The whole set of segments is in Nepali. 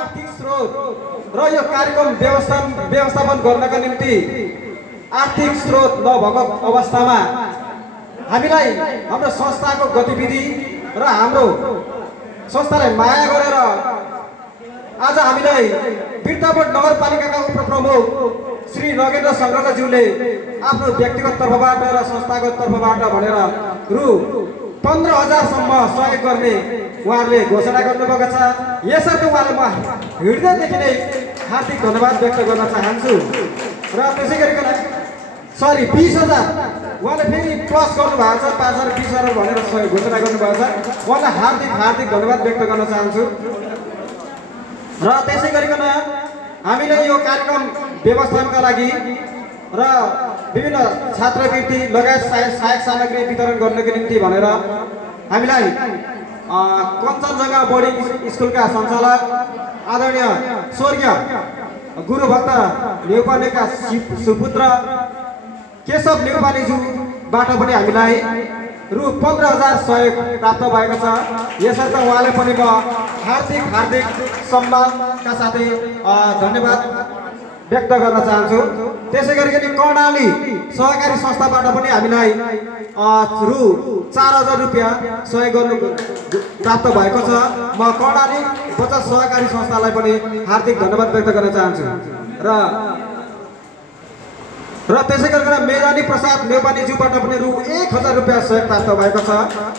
आर्थिक स्रोत र यो कार्यक्रम व्यवस्थापन गर्नका निम्ति आर्थिक स्रोत नभएको अवस्थामा हामीलाई हाम्रो संस्थाको गतिविधि र हाम्रो संस्थालाई माया गरेर आज हामीलाई बिर्तापट नगरपालिकाका उपप्रमुख श्री नगेन्द्र संग्रहज्यूले आफ्नो व्यक्तिगत तर्फबाट र संस्थागत तर्फबाट भनेर रु 15,000 सम्म सहयोग गर्ने उहाँहरूले घोषणा गर्नुभएको छ। यसर्थ उहाँलाई म हृदयदेखि नै हार्दिक धन्यवाद व्यक्त गर्न चाहन्छु। र त्यसै गरिकन 20,000 उहाँले फेरि प्लस गर्नुभएको छ, 5,020,000 भनेर सहयोग घोषणा गर्नुभएको छ। उहाँलाई हार्दिक धन्यवाद व्यक्त गर्न चाहन्छु। र त्यसै गरिकन हामीले यो कार्यक्रम व्यवस्थापनका लागि र विभिन्न छात्रवृत्ति लगायत सहायक सामग्री वितरण गर्नको निम्ति भनेर हामीलाई कञ्चनजङ्घा बोर्डिङ स्कुलका सञ्चालक आदरणीय स्वर्गीय गुरुभक्त नेउपानेका सुपुत्र केशव नेउपानेज्यूबाट पनि हामीलाई रु 15,000 सहयोग प्राप्त भएको छ। यसर्थ उहाँले पनि म हार्दिक सम्मानका साथै धन्यवाद व्यक्त गर्न चाहन्छु। त्यसै गरिकन कर्णाली सहकारी संस्थाबाट पनि हामीलाई रु 4,000 रुपियाँ सहयोग गर्नु प्राप्त भएको छ। म कर्णाली बचत सहकारी संस्थालाई पनि हार्दिक धन्यवाद व्यक्त गर्न चाहन्छु। र त्यसै गरिकन मेधानी प्रसाद नेउपानेज्यूबाट पनि रु 1,000 रुपियाँ सहयोग प्राप्त भएको छ।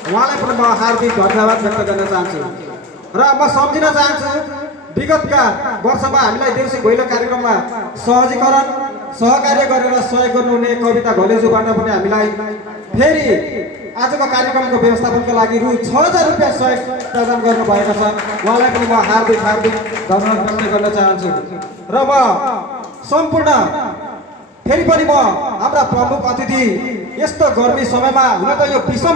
उहाँलाई पनि म हार्दिक धन्यवाद व्यक्त गर्न चाहन्छु। र म सम्झिन चाहन्छु विगतका वर्षमा हामीलाई देउसी भैलो कार्यक्रममा सहकार्य गरेर सहयोग गर्नुहुने कविता घलेज्यूबाट पनि हामीलाई फेरि आजको कार्यक्रमको व्यवस्थापनको लागि रु 6,000 रुपियाँ सहयोग प्रदान गर्नुभएको छ। उहाँलाई पनि म हार्दिक धन्यवाद व्यक्त गर्न चाहन्छु। र म सम्पूर्ण फेरि पनि म हाम्रा प्रमुख अतिथि यस्तो गर्मी समयमा हुन त यो विषम